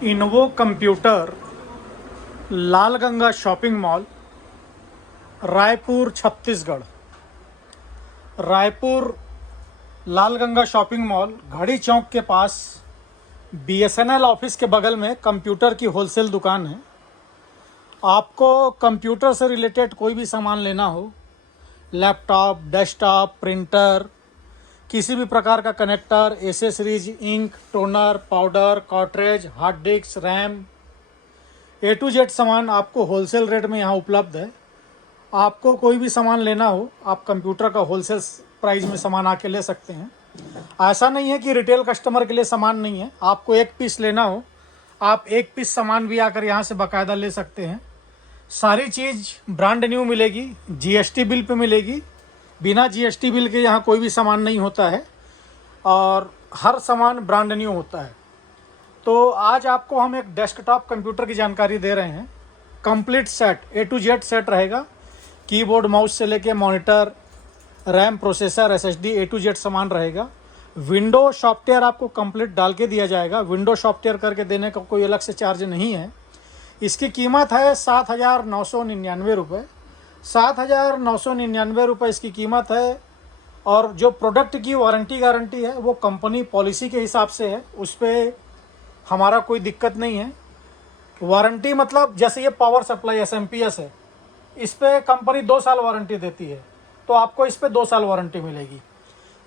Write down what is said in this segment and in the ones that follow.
इन्वो computer, लाल Ganga shopping mall, Raipur Chhattisgarh. Raipur लाल Ganga shopping mall घड़ी चौक के पास BSNL office के बगल में कंप्यूटर की होलसेल दुकान है। आपको कंप्यूटर से रिलेटेड कोई भी सामान लेना हो, लैपटॉप, डेस्कटॉप, प्रिंटर, किसी भी प्रकार का connector, accessories, ink, toner, powder, cartridge, hard disk, RAM, A to Z सामान आपको होलसेल रेट में यहाँ उपलब्ध है। आपको कोई भी सामान लेना हो, आप कंप्यूटर का होलसेल प्राइस में सामान आके ले सकते हैं। ऐसा नहीं है कि रिटेल कस्टमर के लिए सामान नहीं है। आपको एक पीस लेना हो, आप एक पीस सामान भी आकर यहाँ से बाकायदा ले सकते हैं। सारी चीज़ ब्रांड न्यू मिलेगी, जीएसटी बिल पे मिलेगी। बिना जीएसटी बिल के यहाँ कोई भी सामान नहीं होता है और हर सामान ब्रांड न्यू होता है। तो आज आपको हम एक डेस्कटॉप कंप्यूटर की जानकारी दे रहे हैं। Complete set, A to Z set रहेगा। कीबोर्ड, माउस से लेके monitor, RAM, processor, SSD, A to Z सामान रहेगा। विंडो सॉफ्टवेयर आपको कंप्लीट डाल के दिया जाएगा। विंडो सॉफ्टवेयर करके देने का कोई अलग से चार्ज नहीं है। इसकी कीमत है 7,999 रुपये। 7,999 रुपये इसकी कीमत है। और जो प्रोडक्ट की वारंटी गारंटी है वो कंपनी पॉलिसी के हिसाब से है, उस पर हमारा कोई दिक्कत नहीं है। वारंटी मतलब जैसे ये पावर सप्लाई एसएमपीएस है, इस पर कंपनी 2 साल वारंटी देती है, तो आपको इस पर 2 साल वारंटी मिलेगी।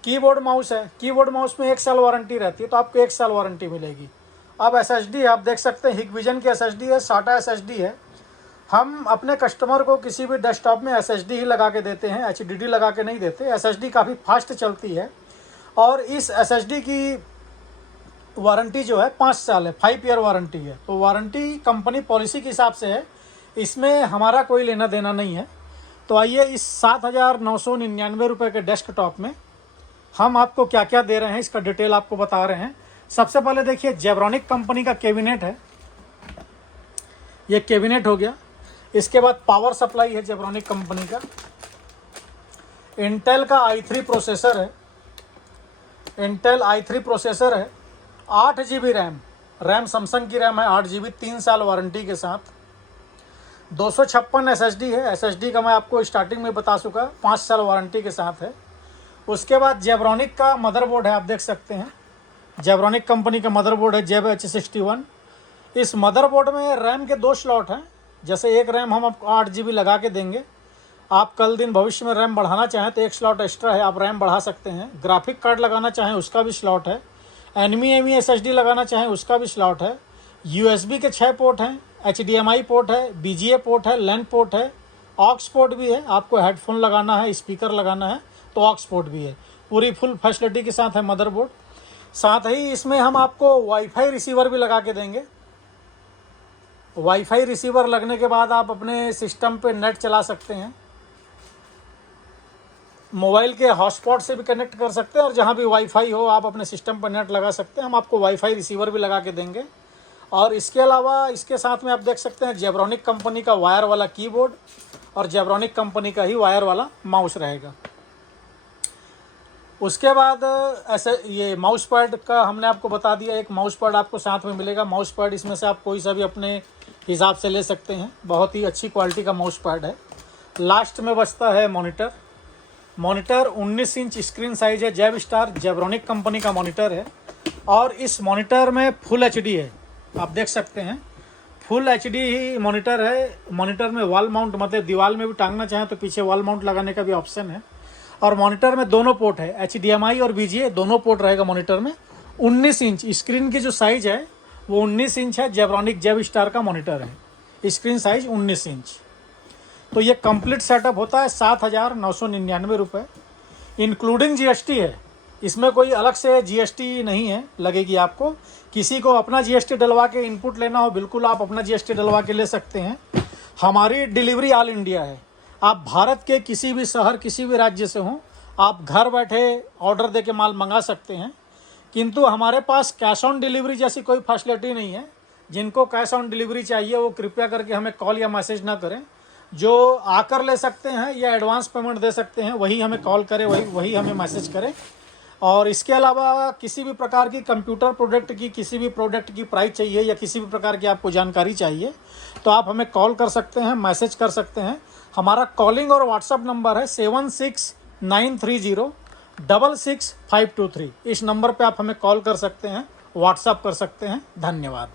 कीबोर्ड माउस है, कीबोर्ड माउस में 1 साल वारंटी रहती है, तो आपको 1 साल वारंटी मिलेगी। अब एसएसडी आप देख सकते हैं, हिकविजन की एसएसडी है, साटा एसएसडी है। हम अपने कस्टमर को किसी भी डेस्कटॉप में एसएसडी ही लगा के देते हैं, एचडीडी लगा के नहीं देते। एसएसडी काफ़ी फास्ट चलती है और इस एसएसडी की वारंटी जो है 5 साल है, 5 ईयर वारंटी है। तो वारंटी कंपनी पॉलिसी के हिसाब से है, इसमें हमारा कोई लेना देना नहीं है। तो आइए इस 7,999 रुपये के डेस्कटॉप में हम आपको क्या क्या दे रहे हैं, इसका डिटेल आपको बता रहे हैं। सबसे पहले देखिए, जेब्रॉनिक कंपनी का कैबिनेट है। ये कैबिनेट हो गया। इसके बाद पावर सप्लाई है जेब्रॉनिक कंपनी का। इंटेल का i3 प्रोसेसर है। इंटेल i3 प्रोसेसर है। 8 GB रैम सैमसंग की रैम है, 8 GB, 3 साल वारंटी के साथ। 256 एसएसडी है। एसएसडी का मैं आपको स्टार्टिंग में बता चुका, 5 साल वारंटी के साथ है। उसके बाद जेब्रॉनिक का मदरबोर्ड है, आप देख सकते हैं। जेब्रॉनिक कंपनी का मदरबोर्ड है जेब H61। इस मदरबोर्ड में रैम के 2 स्लॉट हैं। जैसे एक रैम हम आपको 8 GB लगा के देंगे, आप कल दिन भविष्य में रैम बढ़ाना चाहें तो 1 स्लॉट एक्स्ट्रा है, आप रैम बढ़ा सकते हैं। ग्राफिक कार्ड लगाना चाहें उसका भी स्लॉट है। NVMe SSD लगाना चाहें उसका भी स्लॉट है। USB के 6 पोर्ट हैं, HDMI पोर्ट है, BGA पोर्ट है, LAN पोर्ट है, ऑक्स पोर्ट भी है। आपको हेडफोन लगाना है, स्पीकर लगाना है तो ऑक्स पोर्ट भी है। पूरी फुल फैसिलिटी के साथ है मदरबोर्ड। साथ ही इसमें हम आपको वाईफाई रिसीवर भी लगा के देंगे। वाईफाई रिसीवर लगने के बाद आप अपने सिस्टम पे नेट चला सकते हैं। मोबाइल के हॉटस्पॉट से भी कनेक्ट कर सकते हैं और जहाँ भी वाईफाई हो आप अपने सिस्टम पर नेट लगा सकते हैं। हम आपको वाईफाई रिसीवर भी लगा के देंगे। और इसके अलावा इसके साथ में आप देख सकते हैं जेब्रॉनिक कंपनी का वायर वाला कीबोर्ड और जेब्रॉनिक कंपनी का ही वायर वाला माउस रहेगा। उसके बाद ऐसे ये माउस पैड का हमने आपको बता दिया। एक माउस पैड आपको साथ में मिलेगा। माउस पैड इसमें से आप कोई सा भी अपने हिसाब से ले सकते हैं। बहुत ही अच्छी क्वालिटी का माउस पैड है। लास्ट में बचता है monitor. Monitor 19 inch screen size है। जेब स्टार जेब्रॉनिक कंपनी का मॉनिटर है और इस मॉनिटर में फुल एचडी है, आप देख सकते हैं। फुल एचडी ही मॉनिटर है। मॉनिटर में वॉल माउंट, मतलब दीवार में भी टांगना चाहें तो पीछे वॉल माउंट लगाने का भी ऑप्शन है। और मॉनिटर में दोनों पोर्ट है, HDMI और BGA दोनों पोर्ट रहेगा मॉनिटर में। 19 इंच स्क्रीन की जो साइज है वो 19 इंच है। जेब्रॉनिक जेब स्टार का मॉनिटर है, स्क्रीन साइज 19 इंच। तो ये कंप्लीट सेटअप होता है 7,999 रुपये, इंक्लूडिंग GST है। इसमें कोई अलग से GST नहीं है लगेगी आपको। किसी को अपना GST डलवा के इनपुट लेना हो, बिल्कुल आप अपना GST डलवा के ले सकते हैं। हमारी डिलीवरी ऑल इंडिया है। आप भारत के किसी भी शहर, किसी भी राज्य से हों, आप घर बैठे ऑर्डर दे के माल मंगा सकते हैं। किंतु हमारे पास कैश ऑन डिलीवरी जैसी कोई फैसिलिटी नहीं है। जिनको कैश ऑन डिलीवरी चाहिए वो कृपया करके हमें कॉल या मैसेज ना करें। जो आकर ले सकते हैं या एडवांस पेमेंट दे सकते हैं वही हमें कॉल करें, वही हमें मैसेज करें। और इसके अलावा किसी भी प्रकार की कंप्यूटर प्रोडक्ट की किसी भी प्रोडक्ट की प्राइस चाहिए या किसी भी प्रकार की आपको जानकारी चाहिए तो आप हमें कॉल कर सकते हैं, मैसेज कर सकते हैं। हमारा कॉलिंग और व्हाट्सअप नंबर है 7693066523। इस नंबर पे आप हमें कॉल कर सकते हैं, व्हाट्सअप कर सकते हैं। धन्यवाद।